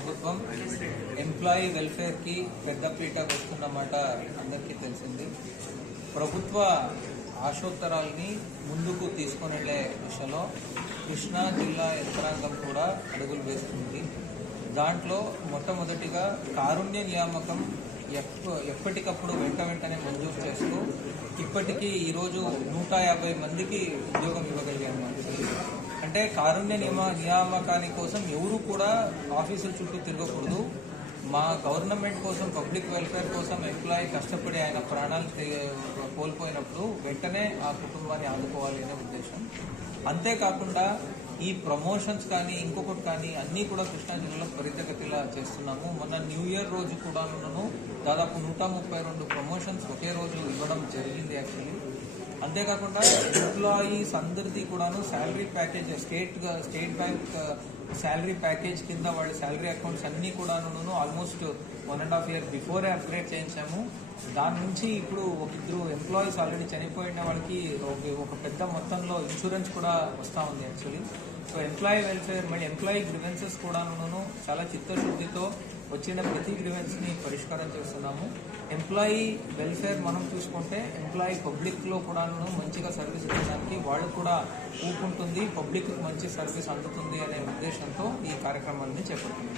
ప్రభుత్వం ఎంప్లాయీ వెల్ఫేర్కి పెద్దపీట వేస్తున్నమాట అందరికీ తెలిసింది. ప్రభుత్వ ఆశోత్తరాల్ని ముందుకు తీసుకొని వెళ్లే దిశలో కృష్ణా జిల్లా యంత్రాంగం కూడా అడుగులు వేస్తుంది. దాంట్లో మొట్టమొదటిగా కారుణ్య నియామకం ఎప్పటికప్పుడు వెంటనే మంజూరు చేస్తూ ఇప్పటికీ ఈరోజు 150 మందికి ఉద్యోగం ఇవ్వగలిగాము. అంటే కారుణ్య నియామకాని కోసం ఎవరు కూడా ఆఫీసుల చుట్టూ తిరగకూడదు. మా గవర్నమెంట్ కోసం, పబ్లిక్ వెల్ఫేర్ కోసం ఎంప్లాయీ కష్టపడి ఆయన ప్రాణాలు కోల్పోయినప్పుడు వెంటనే ఆ కుటుంబాన్ని ఆదుకోవాలి అనే ఉద్దేశం. అంతేకాకుండా ఈ ప్రమోషన్స్ కానీ ఇంకొకటి కానీ అన్నీ కూడా కృష్ణా జిల్లాలో త్వరితగతిలా చేస్తున్నాము. మొన్న న్యూ ఇయర్ రోజు కూడా దాదాపు 132 ప్రమోషన్స్ ఒకే రోజు ఇవ్వడం జరిగింది యాక్చువల్లీ. అంతేకాకుండా ఎంప్లాయీస్ అందరిది కూడాను salary package state bank salary package కింద వాళ్ళ శాలరీ అకౌంట్స్ అన్నీ కూడాను ఆల్మోస్ట్ 1.5 years బిఫోరే అప్గ్రేడ్ చేయించాము. దాని నుంచి ఇప్పుడు ఇద్దరు ఎంప్లాయీస్ ఆల్రెడీ చనిపోయిన వాళ్ళకి ఒక పెద్ద మొత్తంలో ఇన్సూరెన్స్ కూడా వస్తూ ఉంది యాక్చువల్లీ. సో ఎంప్లాయీ వెల్ఫేర్ మళ్ళీ ఎంప్లాయీ గ్రివెన్సెస్ కూడాను చాలా చిత్తశుద్ధితో వచ్చిన ప్రతి గ్రివెన్స్ని పరిష్కారం చేస్తున్నాము. ఎంప్లాయీ వెల్ఫేర్ మనం చూసుకుంటే ఎంప్లాయీ పబ్లిక్లో కూడాను మంచిగా సర్వీస్ ఇవ్వడానికి వాళ్ళు కూడా ఊపుంటుంది, పబ్లిక్ మంచి సర్వీస్ అందుతుంది అనే ఉద్దేశంతో ఈ కార్యక్రమాన్ని చేపడుతుంది.